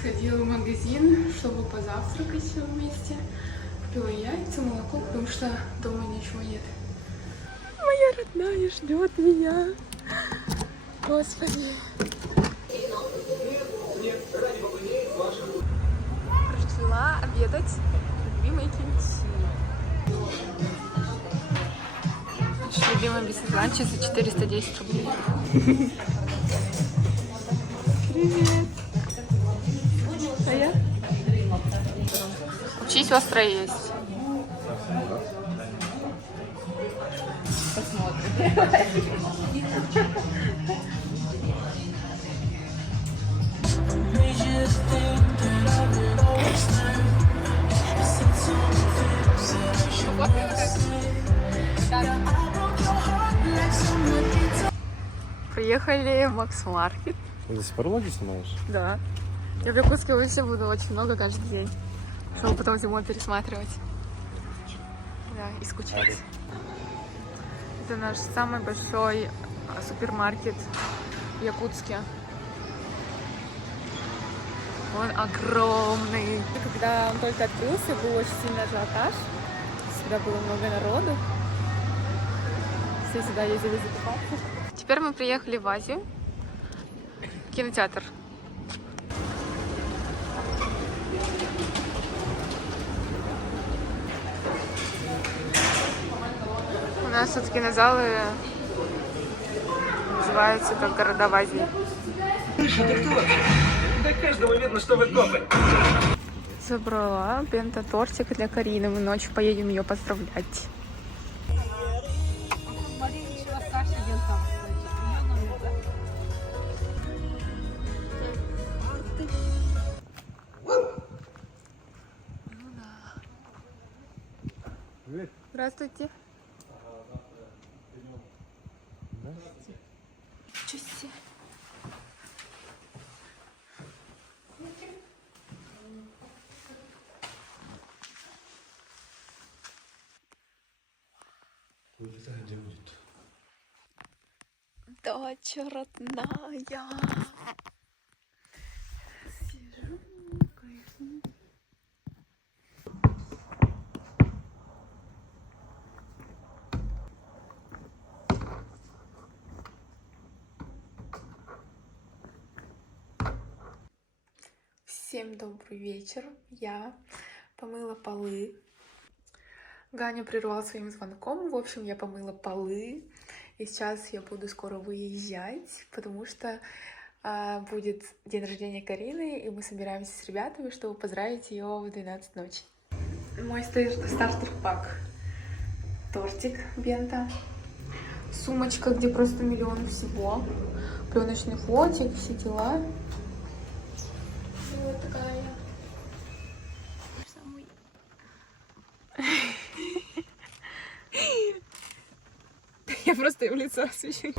Сходила в магазин, чтобы позавтракать все вместе. Купила яйца, молоко, потому что дома ничего нет. Моя родная ждет меня. Господи. Пришла обедать в любимой кимчи. Наш любимый бизнес-ланч за 410 рублей. Привет. А я? Учись остро есть. Посмотрим. Приехали в Макс-маркет. Ты до сих пор логи снимаешь? Да. Я в Якутске вообще буду очень много каждый день, чтобы потом зимой пересматривать. Да, и скучать. Это наш самый большой супермаркет в Якутске. Он огромный. Когда он только открылся, был очень сильный ажиотаж. Всегда было много народу. Все сюда ездили закупаться. Теперь мы приехали в Азию. Кинотеатр. У нас тут кинозалы называются как города в Азии. Да каждому видно, что вы копы. Забрала бента тортик для Карины. Мы ночью поедем ее поздравлять. Здравствуйте. Здравствуйте. Чуси. Дача родная. Сижу, кайфую. Всем добрый вечер. Я помыла полы. Ганя прервал своим звонком. В общем, я помыла полы. И сейчас я буду скоро выезжать, потому что будет день рождения Карины, и мы собираемся с ребятами, чтобы поздравить ее в 12 ночи. Мой стартер-пак. Тортик бента. Сумочка, где просто миллион всего. Пленочный фотик, все дела. Вот такая я. Я просто ее в лицо освещаю.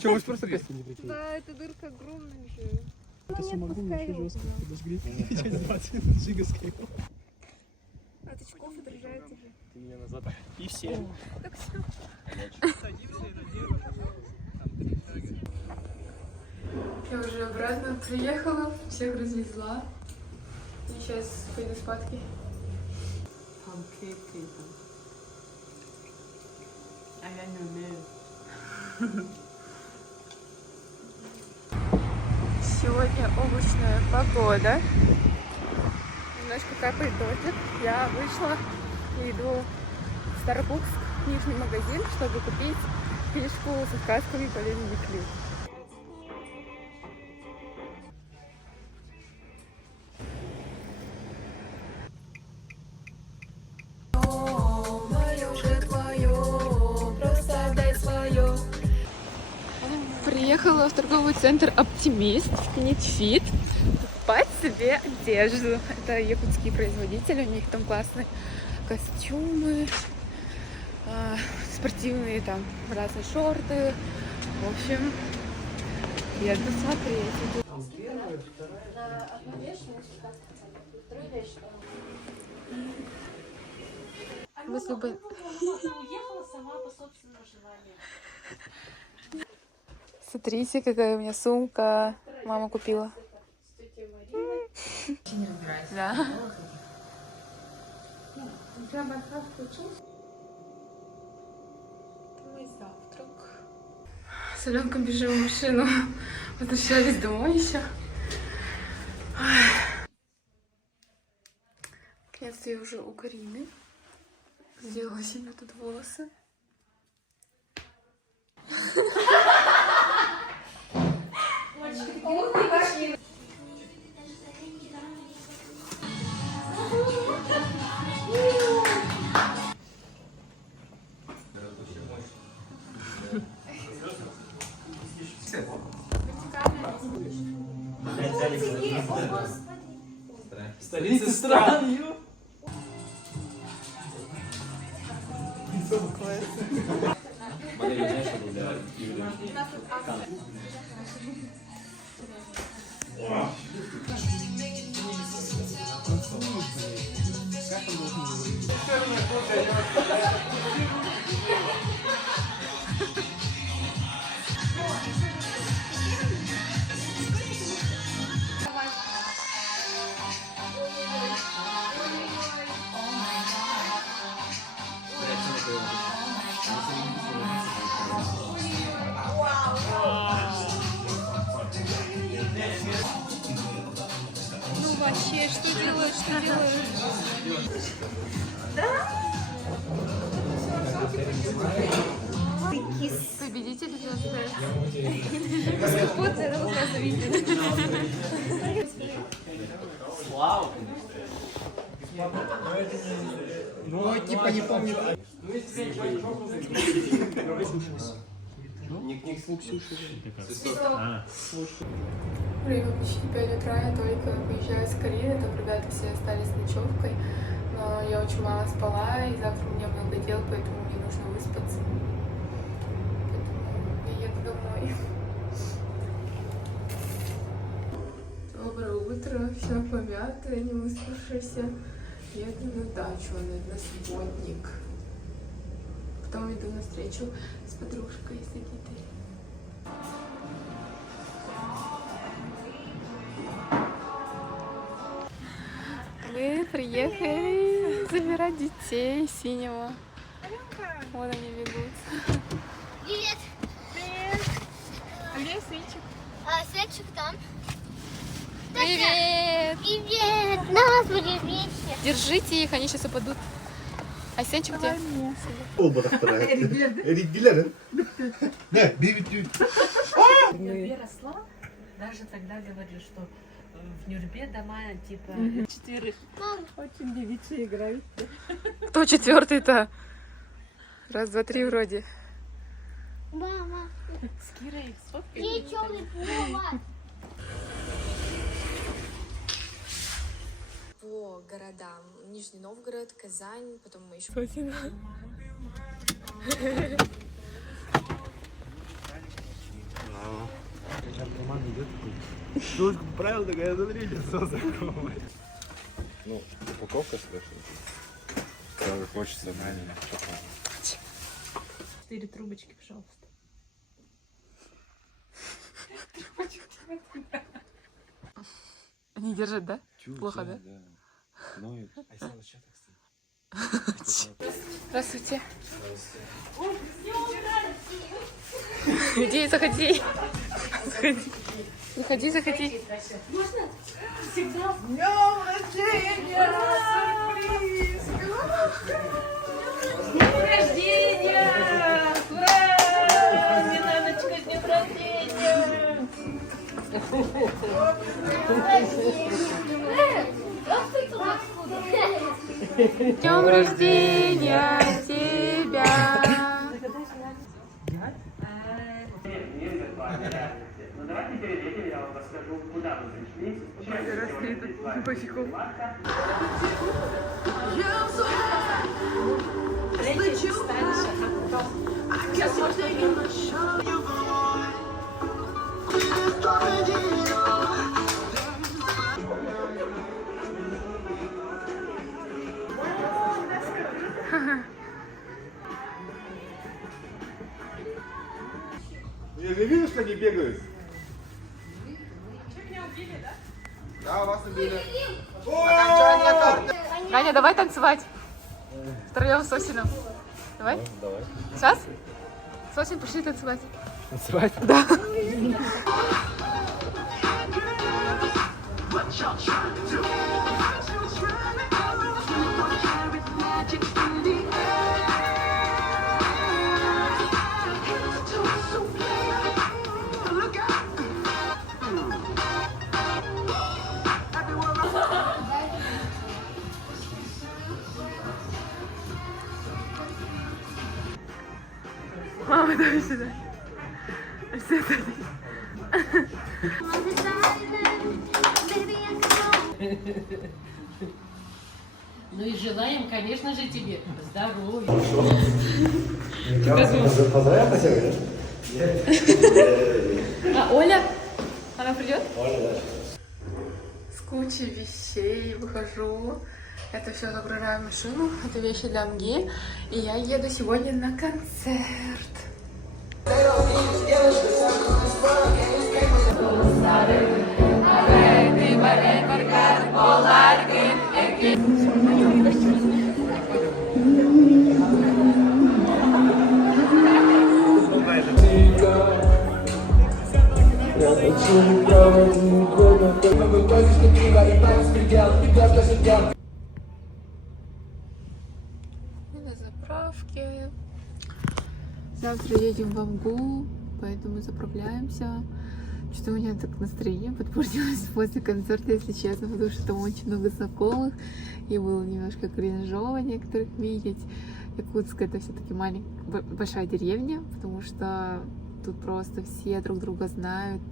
Че, вы просто гости не прийти? Да, эта дырка огромная же. Это самогон еще жестко. Подожгли. Через 20 минут жиговской. От очков отражается же. Ты меня назад. И все. Так все. Я уже обратно приехала, всех развезла. И сейчас пойду спадки. Панкейки там. А я не умею. Сегодня облачная погода. Немножко капает дождик. Я вышла и иду в Starbucks, книжный магазин, чтобы купить книжку со сказками Полины Никли. Приехала в торговый центр «Оптимист» в Knitfit покупать себе одежду. Это якутские производители, у них там классные костюмы, спортивные там разные шорты. В общем, приятно смотреть. Мы с Любой... Уехала сама по собственному желанию. Смотрите, какая у меня сумка. Мама купила. Да. Мой завтрак. С Аленкой бежим в машину. Возвращались домой еще. Наконец-то я уже у Карины. Сделала себе тут волосы. Столица стран. Ну вообще, что делаешь, что делаешь? Победитель вот это вот сразу видно. Ну, типа не помню. Время почти 5 утра, я только выезжаю с Карины, там ребята все остались с ночевкой, но я очень мало спала, и завтра у меня много дел, поэтому мне нужно выспаться. Поэтому я еду домой. Доброе утро, вся помятая, не выспавшаяся. Еду на дачу, на субботник. Потом иду на встречу с подружкой, с Агитой. Мы приехали забирать детей синего. Вот они бегут. Привет! Привет! А где Сычек? Светчик там. Привет! Привет! Нас будет вместе. Держите их, они сейчас упадут. А Сенчик где? Erikliler. Ne? Bir Я росла, даже тогда говорю, что в Нюрбе дома типа четверых. Очень девичьи играют. Кто четвертый-то? Раз, два, три вроде. Мама, С Кирой сфоткали. где темный повар? По городам. Нижний Новгород, Казань, потом мы еще... Тут правило такая, смотри, лицо знакомое. Ну, упаковка страшная. Правда, хочется маленького шоколада. 4 трубочки, пожалуйста. Они держат, да? Плохо, да? Ноет. Здравствуйте. Иди, заходи. Заходи. Заходи, заходи. С днем рождения тебя! Ну давайте перед этим я вам расскажу, куда вы пришли. Третий станешь, сейчас можно Я не видишь, что они бегают? Да, вас убили. Окончание карты. Ганя, давай танцевать. Втроем с Осином. Давай? Давай. Сейчас? С Осин пошли танцевать. Танцевать? Да. Мама, давай сюда. Все садись. Ну и желаем, конечно же, тебе здоровья. А Оля? Она придет? Оля, да. С кучей вещей выхожу. Это все загружаю в машину. Это вещи для МГИ. И я еду сегодня на концерт. Мы на заправке. Завтра едем в МГУ, поэтому заправляемся. Что у меня так настроение подпортилось после концерта, если честно, потому что там очень много знакомых, и было немножко кринжово некоторых видеть. Якутск — это все-таки маленькая, большая деревня, потому что тут просто все друг друга знают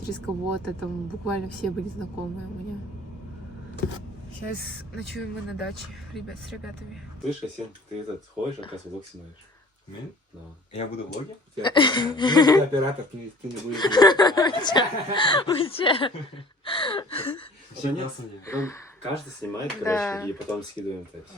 через кого-то, там буквально все были знакомые у меня. Сейчас ночуем мы на даче, с ребятами. Слышь, Асен, ты этот ходишь, оказывается, влог снимаешь. Да. Я буду в блоге? Ты оператор, ты не будешь. Еще нет? Потом каждый снимает, Да. короче, и потом скидываем. То есть.